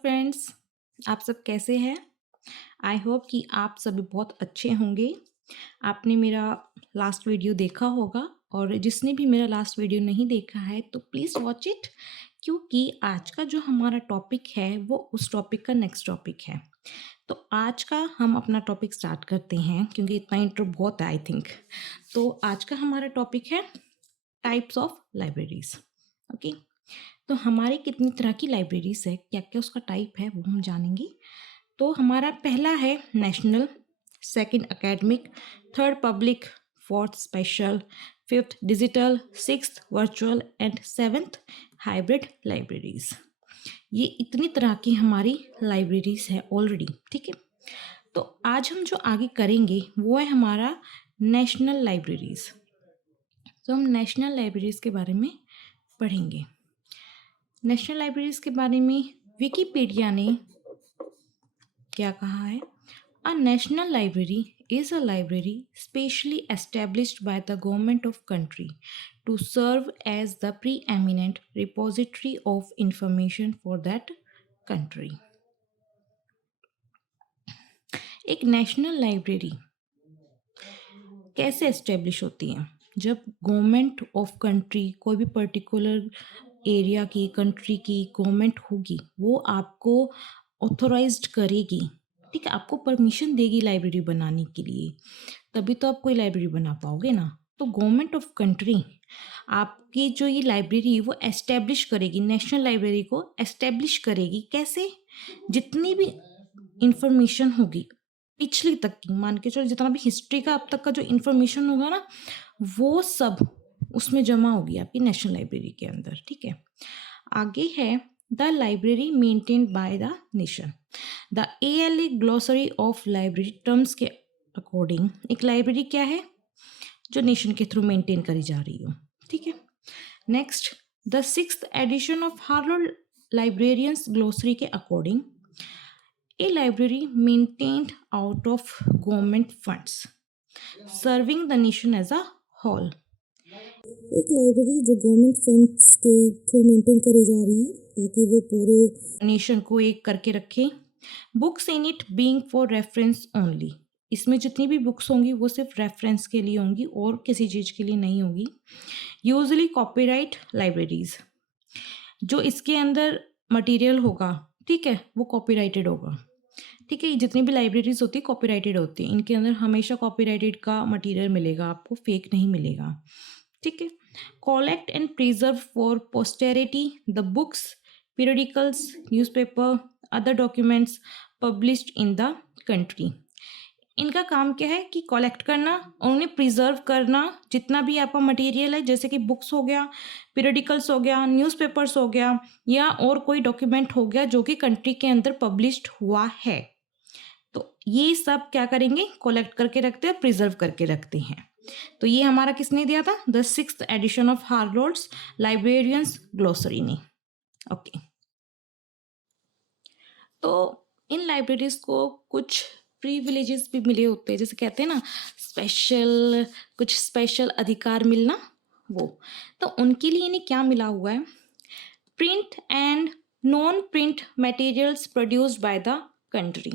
Friends, आप सब कैसे हैं? आई होप कि आप सभी बहुत अच्छे होंगे। आपने मेरा लास्ट वीडियो देखा होगा और जिसने भी मेरा लास्ट वीडियो नहीं देखा है तो प्लीज़ वॉच इट, क्योंकि आज का जो हमारा टॉपिक है वो उस टॉपिक का नेक्स्ट टॉपिक है। तो आज का हम अपना टॉपिक स्टार्ट करते हैं, क्योंकि इतना इंट्रो बहुत है आई थिंक। तो आज का हमारा टॉपिक है टाइप्स ऑफ लाइब्रेरीज। ओके, तो हमारे कितनी तरह की लाइब्रेरीज है, क्या क्या उसका टाइप है वो हम जानेंगे। तो हमारा पहला है national, second academic, third public, fourth special, fifth digital, sixth virtual and seventh hybrid libraries. ये इतनी तरह की हमारी लाइब्रेरीज है ऑलरेडी। ठीक है, तो आज हम जो आगे करेंगे वो है हमारा नेशनल लाइब्रेरीज। तो हम नेशनल लाइब्रेरीज के बारे में पढ़ेंगे। नेशनल लाइब्रेरीज के बारे में विकिपीडिया ने क्या कहा है? A national library is a library specially established by the government of country to serve as the preeminent repository of information for that country. एक नेशनल लाइब्रेरी कैसे एस्टेब्लिश होती है? जब गवर्नमेंट ऑफ कंट्री, कोई भी पर्टिकुलर एरिया की, country की government होगी, वो आपको ऑथोराइज्ड करेगी। ठीक है, आपको परमिशन देगी लाइब्रेरी बनाने के लिए, तभी तो आप कोई लाइब्रेरी बना पाओगे ना। तो गवर्नमेंट ऑफ कंट्री आपकी जो ये लाइब्रेरी वो एस्टेब्लिश करेगी, नेशनल लाइब्रेरी को एस्टेब्लिश करेगी। कैसे? जितनी भी इंफॉर्मेशन होगी पिछली तक की, मान के चलो जितना भी हिस्ट्री का अब तक का जो इन्फॉर्मेशन होगा ना, वो सब उसमें जमा होगी आपकी नेशनल लाइब्रेरी के अंदर। ठीक है, आगे है the library maintained by the nation. The ALA glossary of library terms के अकॉर्डिंग एक लाइब्रेरी क्या है? जो नेशन के थ्रू मेंटेन करी जा रही हो। ठीक है, next the sixth edition of Harvard librarians glossary के according a library maintained out of government funds serving the nation as a whole। एक लाइब्रेरी जो गवर्नमेंट फंड्स के थ्रू मेंटेन करी जा रही है ताकि वो पूरे नेशन को एक करके रखे। Books in it being for reference only. इसमें जितनी भी बुक्स होंगी वो सिर्फ रेफरेंस के लिए होंगी और किसी चीज़ के लिए नहीं होगी। यूजली कॉपीराइट लाइब्रेरीज, जो इसके अंदर मटेरियल होगा, ठीक है, वो कॉपीराइटेड होगा। ठीक है, जितनी भी लाइब्रेरीज होती है कॉपीराइटेड होती है, इनके अंदर हमेशा कॉपीराइटेड का मटेरियल मिलेगा आपको, फेक नहीं मिलेगा। ठीक है, collect and preserve for posterity the books, periodicals, newspaper, other documents published in the country. इनका काम क्या है कि कलेक्ट करना और उन्हें प्रिजर्व करना, जितना भी आपका मटेरियल है, जैसे कि बुक्स हो गया, पीरियडिकल्स हो गया, न्यूज़पेपर्स हो गया, या और कोई डॉक्यूमेंट हो गया जो कि कंट्री के अंदर पब्लिश्ड हुआ है, तो ये सब क्या करेंगे? कलेक्ट करके रखते हैं, प्रिजर्व करके रखते हैं। तो ये हमारा किसने दिया था? The sixth edition of Harvard's librarians glossary ने। ओके, तो इन लाइब्रेरीज को कुछ प्रिविलेजेस भी मिले होते हैं, जैसे कहते हैं ना स्पेशल, कुछ स्पेशल अधिकार मिलना, वो तो उनके लिए इन्हें क्या मिला हुआ है? Print and non print materials produced by the country.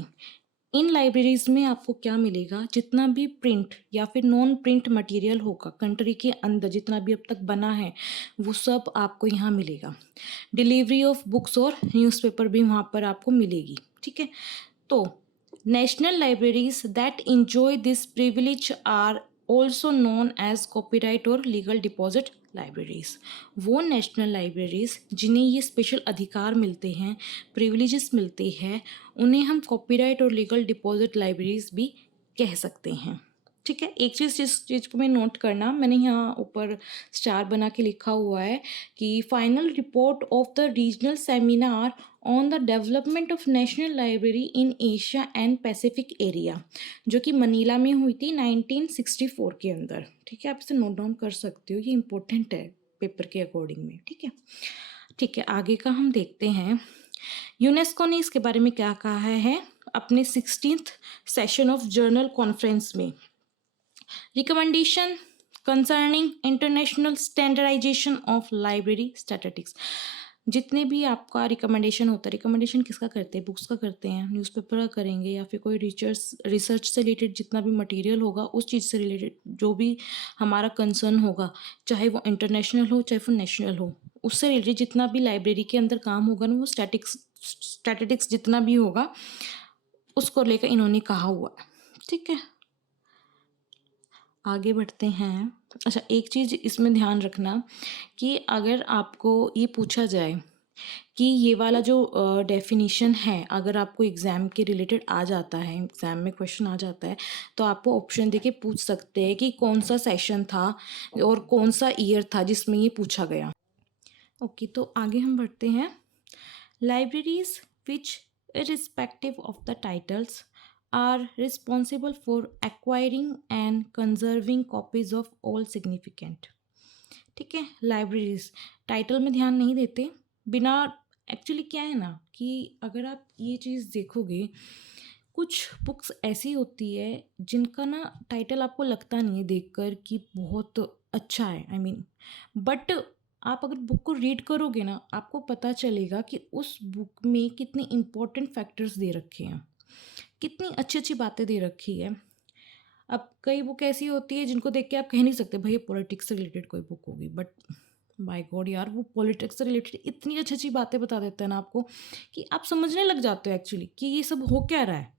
In libraries में आपको क्या मिलेगा? जितना भी प्रिंट या फिर नॉन प्रिंट मटेरियल होगा कंट्री के अंदर, जितना भी अब तक बना है, वो सब आपको यहाँ मिलेगा। डिलीवरी ऑफ बुक्स और न्यूज़पेपर भी वहाँ पर आपको मिलेगी। ठीक है, तो national libraries that enjoy this privilege are also known as copyright और लीगल डिपॉजिट लाइब्रेरीज। वो नेशनल लाइब्रेरीज जिन्हें ये स्पेशल अधिकार मिलते हैं, प्रिविलेजेस मिलते हैं, उन्हें हम कॉपीराइट और लीगल डिपॉजिट लाइब्रेरीज भी कह सकते हैं। ठीक है, एक चीज़ जिस चीज़ को मैं नोट करना, मैंने यहाँ ऊपर स्टार बना के लिखा हुआ है कि final report of the regional seminar on the development of national library in Asia and Pacific area, जो कि मनीला में हुई थी 1964 के अंदर। ठीक है, आप इसे नोट डाउन कर सकते हो, ये इंपॉर्टेंट है पेपर के अकॉर्डिंग में। ठीक है, ठीक है, आगे का हम देखते हैं। यूनेस्को ने इसके बारे में क्या कहा है अपने 16th session of general conference में? Recommendation concerning international standardisation of library statistics. जितने भी आपका रिकमेंडेशन होता है, रिकमेंडेशन किसका करते हैं? बुक्स का करते हैं, न्यूज़पेपर का करेंगे या फिर कोई रिसर्च रिसर्च से रिलेटेड जितना भी मटेरियल होगा उस चीज़ से रिलेटेड जो भी हमारा कंसर्न होगा, चाहे वो इंटरनेशनल हो चाहे वो नेशनल हो, उससे रिलेटेड जितना भी लाइब्रेरी के अंदर काम होगा ना वो स्टैटिस्टिक्स जितना भी होगा उसको लेकर इन्होंने कहा हुआ है। ठीक है, आगे बढ़ते हैं। अच्छा, एक चीज़ इसमें ध्यान रखना कि अगर आपको ये पूछा जाए कि ये वाला जो डेफिनीशन है अगर आपको एग्ज़ाम के रिलेटेड आ जाता है, एग्ज़ाम में क्वेश्चन आ जाता है, तो आपको ऑप्शन देके पूछ सकते हैं कि कौन सा सेशन था और कौन सा ईयर था जिसमें ये पूछा गया। ओके, तो आगे हम बढ़ते हैं। Libraries which irrespective of the titles are responsible for acquiring and conserving copies of all significant। ठीक है, लाइब्रेरीज टाइटल में ध्यान नहीं देते बिना, एक्चुअली क्या है ना कि अगर आप ये चीज़ देखोगे कुछ बुक्स ऐसी होती है जिनका ना टाइटल आपको लगता नहीं है देखकर कि बहुत अच्छा है, आई मीन बट आप अगर बुक को रीड करोगे ना आपको पता चलेगा कि उस बुक में कितने इम्पोर्टेंट फैक्टर्स दे रखे हैं, कितनी अच्छी अच्छी बातें दे रखी है। अब कई बुक ऐसी होती है जिनको देख के आप कह नहीं सकते भाई ये पॉलिटिक्स से रिलेटेड कोई बुक होगी, बट बाय गॉड यार वो पॉलिटिक्स से रिलेटेड इतनी अच्छी अच्छी बातें बता देते हैं ना आपको कि आप समझने लग जाते हो एक्चुअली कि ये सब हो क्या रहा है।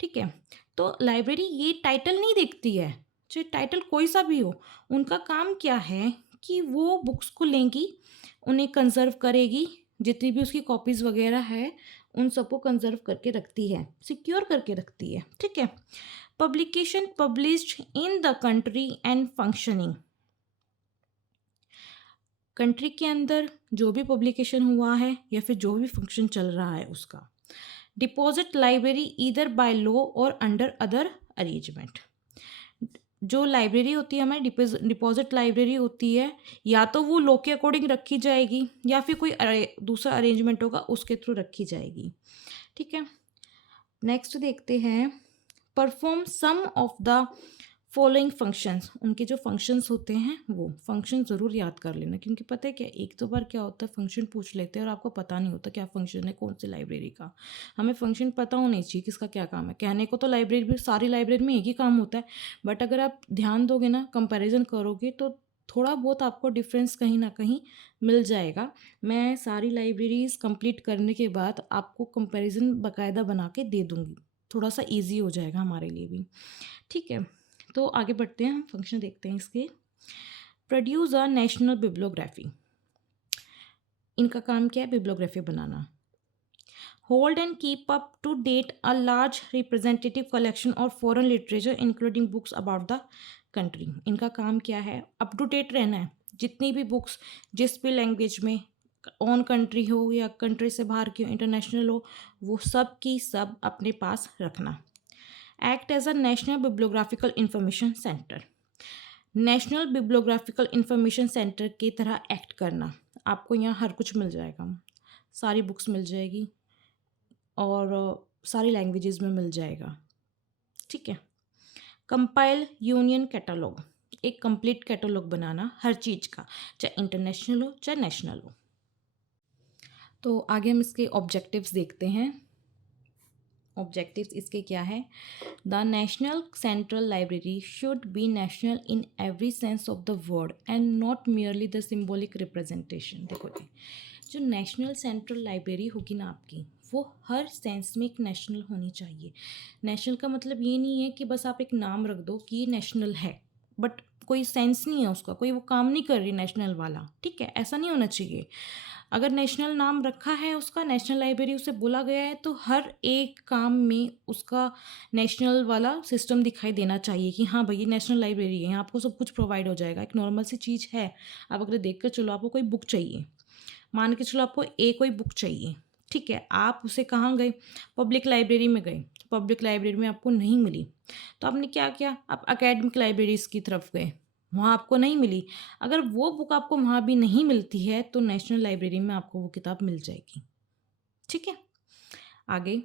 ठीक है, तो लाइब्रेरी ये टाइटल नहीं देखती है, चाहे टाइटल कोई सा भी हो, उनका काम क्या है कि वो बुक्स को लेंगी, उन्हें कंजर्व करेगी, जितनी भी उसकी कॉपीज़ वगैरह है उन सबको कंजर्व करके रखती है, सिक्योर करके रखती है। ठीक है, publication published in the country and functioning, country के अंदर जो भी पब्लिकेशन हुआ है या फिर जो भी फंक्शन चल रहा है उसका। Deposit library either by law और अंडर अदर अरेंजमेंट, जो लाइब्रेरी होती है हमारी डिपॉजिट लाइब्रेरी होती है या तो वो लॉ के अकॉर्डिंग रखी जाएगी या फिर कोई दूसरा अरेंजमेंट होगा उसके थ्रू रखी जाएगी। ठीक है, नेक्स्ट देखते हैं। Perform some of the following functions, उनके जो फंक्शंस होते हैं वो फंक्शन ज़रूर याद कर लेना, क्योंकि पता है क्या एक दो बार क्या होता है फंक्शन पूछ लेते हैं और आपको पता नहीं होता क्या फंक्शन है कौन सी लाइब्रेरी का। हमें फंक्शन पता होना चाहिए किसका क्या काम है। कहने को तो लाइब्रेरी भी सारी लाइब्रेरी में एक ही काम होता है, बट अगर आप ध्यान दोगे ना कंपैरिजन करोगे तो थोड़ा बहुत आपको डिफरेंस कहीं ना कहीं मिल जाएगा। मैं सारी लाइब्रेरीज कंप्लीट करने के बाद आपको कंपैरिजन बाकायदा बना के दे दूँगी, थोड़ा सा ईजी हो जाएगा हमारे लिए भी। ठीक है, तो आगे बढ़ते हैं, हम फंक्शन देखते हैं इसके। प्रोड्यूस अ नेशनल बिब्लियोग्राफी, इनका काम क्या है बिब्लियोग्राफी बनाना। Hold and keep up to date a large representative collection of foreign literature including books about the country, इनका काम क्या है अप टू डेट रहना है, जितनी भी बुक्स जिस भी लैंग्वेज में ऑन कंट्री हो या कंट्री से बाहर की हो इंटरनेशनल हो वो सब की सब अपने पास रखना। Act as a national bibliographical information centre, national bibliographical information centre की तरह एक्ट करना। आपको यहाँ हर कुछ मिल जाएगा, सारी बुक्स मिल जाएगी और सारी लैंग्वेजेस में मिल जाएगा। ठीक है, कंपाइल यूनियन कैटलॉग, एक कंप्लीट कैटलॉग बनाना हर चीज़ का, चाहे इंटरनेशनल हो चाहे नेशनल हो। तो आगे हम इसके ऑब्जेक्टिव्स देखते हैं। ऑब्जेक्टिव्स इसके क्या है। The national central library should be national in every sense of the word and not merely the symbolic representation. देखो जी, जो नेशनल सेंट्रल लाइब्रेरी होगी ना आपकी वो हर सेंस में एक नेशनल होनी चाहिए। नेशनल का मतलब ये नहीं है कि बस आप एक नाम रख दो कि ये नेशनल है बट कोई सेंस नहीं है उसका, कोई वो काम नहीं कर रही नेशनल वाला। ठीक है, ऐसा नहीं होना चाहिए। अगर नेशनल नाम रखा है उसका, नेशनल लाइब्रेरी उसे बोला गया है तो हर एक काम में उसका नेशनल वाला सिस्टम दिखाई देना चाहिए कि हाँ भाई ये नेशनल लाइब्रेरी है, यहाँ आपको सब कुछ प्रोवाइड हो जाएगा। एक नॉर्मल सी चीज़ है, आप अगर देख कर चलो आपको कोई बुक चाहिए, मान के चलो आपको कोई बुक चाहिए, ठीक है, आप उसे कहाँ गए, पब्लिक लाइब्रेरी में गए, पब्लिक लाइब्रेरी में आपको नहीं मिली तो आपने क्या किया, आप एकेडमिक लाइब्रेरीज की तरफ गए, वहाँ आपको नहीं मिली। अगर वो बुक आपको वहाँ भी नहीं मिलती है तो नेशनल लाइब्रेरी में आपको वो किताब मिल जाएगी। ठीक है, आगे।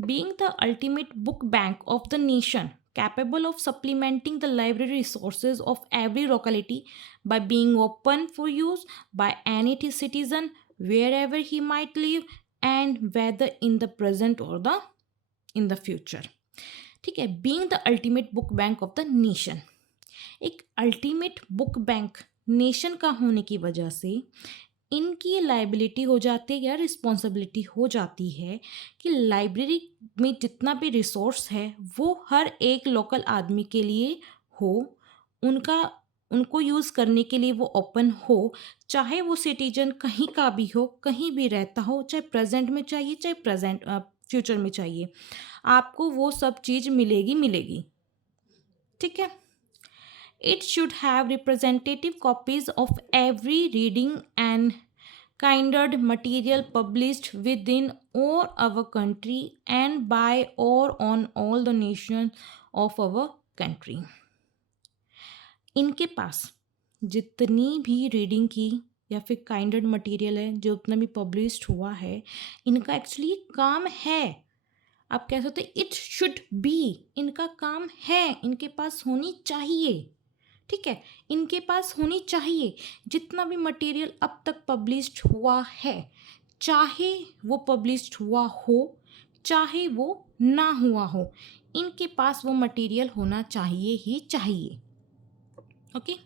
Being the ultimate book bank of the nation capable of supplementing the library resources of every locality by being open for use by any citizen wherever he might live and whether in the present or the in the future. ठीक है, being the ultimate book bank of the nation. एक ultimate book bank nation का होने की वजह से इनकी liability हो जाती है या रिस्पॉन्सिबिलिटी हो जाती है कि लाइब्रेरी में जितना भी रिसोर्स है वो हर एक लोकल आदमी के लिए हो, उनका उनको यूज़ करने के लिए वो ओपन हो, चाहे वो सिटीजन कहीं का भी हो, कहीं भी रहता हो, चाहे प्रेजेंट में चाहिए चाहे फ्यूचर में चाहिए, आपको वो सब चीज़ मिलेगी मिलेगी। ठीक है। It should have representative copies of every reading and kindred material published within or our country and by or on all the nations of our country. इनके पास जितनी भी रीडिंग की या फिर काइंडेड मटेरियल है जो उतना भी पब्लिश्ड हुआ है, इनका एक्चुअली काम है, आप कह सकते इट शुड बी, इनका काम है, इनके पास होनी चाहिए। ठीक है, इनके पास होनी चाहिए जितना भी मटेरियल अब तक पब्लिश्ड हुआ है, चाहे वो पब्लिश्ड हुआ हो चाहे वो ना हुआ हो, इनके पास वो मटेरियल होना चाहिए ही चाहिए। Okay,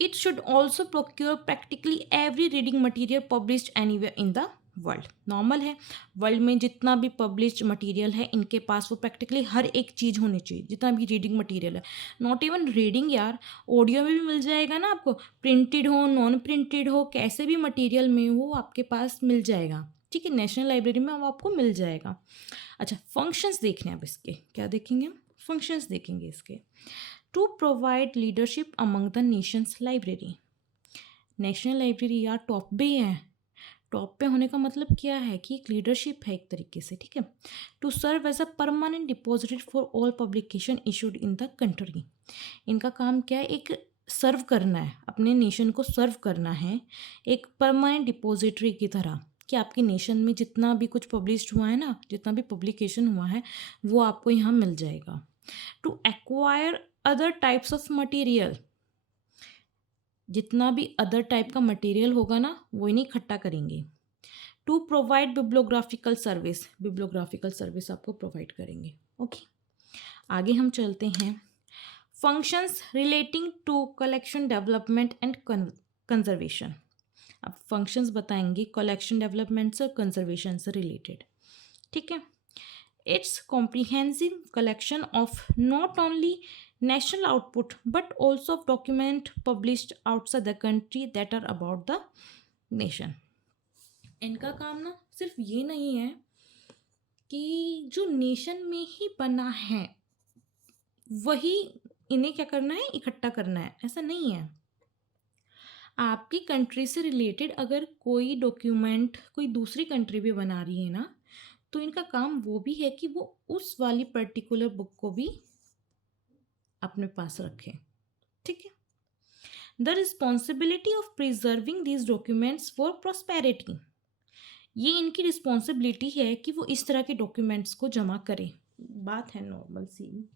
it should also procure practically every reading material published anywhere in the world. Normal है, वर्ल्ड में जितना भी पब्लिश्ड मटेरियल है इनके पास वो प्रैक्टिकली हर एक चीज़ होनी चाहिए, जितना भी रीडिंग मटेरियल है। नॉट इवन रीडिंग यार, ऑडियो में भी मिल जाएगा ना आपको, प्रिंटेड हो नॉन प्रिंटेड हो कैसे भी मटेरियल में वो आपके पास मिल जाएगा। ठीक है, नेशनल लाइब्रेरी में वो आपको मिल जाएगा। अच्छा, फंक्शंस देखने हैं अब इसके, क्या देखेंगे, फंक्शंस देखेंगे इसके। To provide leadership among the nations library. National library यार टॉप पे है, टॉप पे होने का मतलब क्या है कि एक लीडरशिप है एक तरीके से। ठीक है, to serve as a permanent depository for all publication issued in the country. इनका काम क्या है, एक सर्व करना है, अपने नेशन को सर्व करना है एक परमानेंट डिपॉजिटरी की तरह, कि आपके नेशन में जितना भी कुछ पब्लिश्ड हुआ है ना, जितना भी पब्लिकेशन हुआ है वो आपको यहाँ मिल जाएगा। To acquire other types of material, जितना भी अदर टाइप का मटेरियल होगा ना वो इन्हें इकट्ठा करेंगे। To provide bibliographical service, bibliographical service आपको प्रोवाइड करेंगे। ओके, आगे हम चलते हैं। Functions relating to collection development and conservation. अब फंक्शंस बताएंगे कलेक्शन डेवलपमेंट से और कंजर्वेशन से रिलेटेड। ठीक है, it's comprehensive collection of not only national output but also of document published outside the country that are about the nation. इनका काम ना सिर्फ ये नहीं है कि जो नेशन में ही बना है वही इन्हें क्या करना है, इकट्ठा करना है, ऐसा नहीं है। आपकी कंट्री से रिलेटेड अगर कोई डॉक्यूमेंट कोई दूसरी कंट्री भी बना रही है ना, तो इनका काम वो भी है कि वो उस वाली पर्टिकुलर बुक को भी अपने पास रखें। ठीक है, the responsibility of preserving these documents for prosperity, ये इनकी रिस्पॉन्सिबिलिटी है कि वो इस तरह के डॉक्यूमेंट्स को जमा करें। बात है नॉर्मल सी,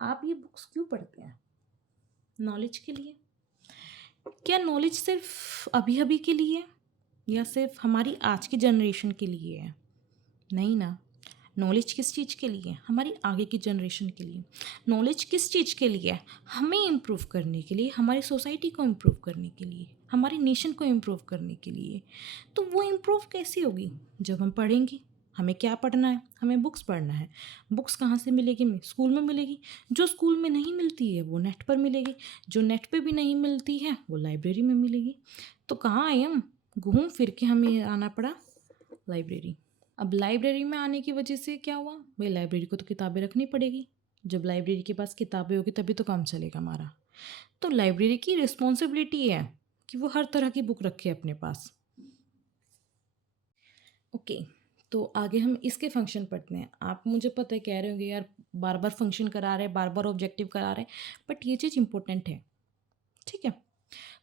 आप ये बुक्स क्यों पढ़ते हैं, नॉलेज के लिए? क्या नॉलेज सिर्फ अभी अभी के लिए या सिर्फ हमारी आज की जनरेशन के लिए है? नहीं ना, नॉलेज किस चीज़ के लिए है, हमारी आगे की जनरेशन के लिए। नॉलेज किस चीज़ के लिए है, हमें इम्प्रूव करने के लिए, हमारी सोसाइटी को इम्प्रूव करने के लिए, हमारे नेशन को इम्प्रूव करने के लिए। तो वो इम्प्रूव कैसे होगी, जब हम पढ़ेंगे। हमें क्या पढ़ना है, हमें बुक्स पढ़ना है। बुक्स कहाँ से मिलेगी, हमें स्कूल में मिलेगी, जो स्कूल में नहीं मिलती है वो नेट पर मिलेगी, जो नेट पे भी नहीं मिलती है वो लाइब्रेरी में मिलेगी। तो कहाँ आए हम, घूम फिर के हमें आना पड़ा लाइब्रेरी। अब लाइब्रेरी में आने की वजह से क्या हुआ भाई, लाइब्रेरी को तो किताबें रखनी पड़ेगी, जब लाइब्रेरी के पास किताबें होगी तभी तो काम चलेगा हमारा। तो लाइब्रेरी की रिस्पॉन्सिबिलिटी है कि वो हर तरह की बुक रखे अपने पास। ओके, तो आगे हम इसके फंक्शन पढ़ते हैं। आप मुझे पता है कह रहे होंगे यार बार बार फंक्शन करा रहे हैं, बार बार ऑब्जेक्टिव करा रहे हैं, बट ये चीज़ इंपॉर्टेंट है। ठीक है,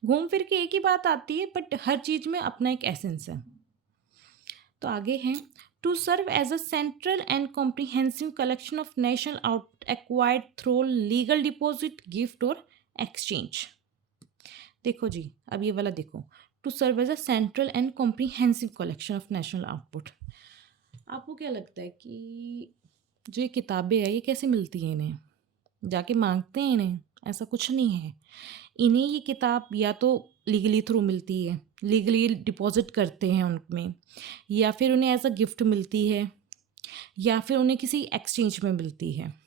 घूम फिर के एक ही बात आती है बट हर चीज़ में अपना एक एसेंस है। तो आगे हैं, to serve as a central and comprehensive collection of national out acquired through legal deposit gift और एक्सचेंज। देखो जी, अब ये वाला देखो, to serve as a central and comprehensive collection of national output. आपको क्या लगता है कि जो ये किताबें हैं ये कैसे मिलती हैं इन्हें? जाके माँगते हैं इन्हें? ऐसा कुछ नहीं है। इन्हें ये किताब या तो लीगली थ्रू मिलती है, लीगली डिपॉज़िट करते हैं उनमें, या फिर उन्हें एज़ अ गिफ्ट मिलती है, या फिर उन्हें किसी एक्सचेंज में मिलती है।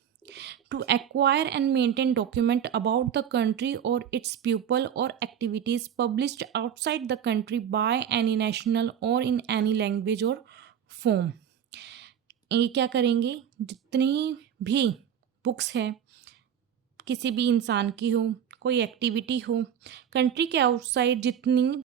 To acquire and maintain document about the country or its people or activities published outside the country by any national or in any language or form। ये क्या करेंगे, जितनी भी बुक्स है किसी भी इंसान की हो, कोई एक्टिविटी हो, कंट्री के आउटसाइड जितनी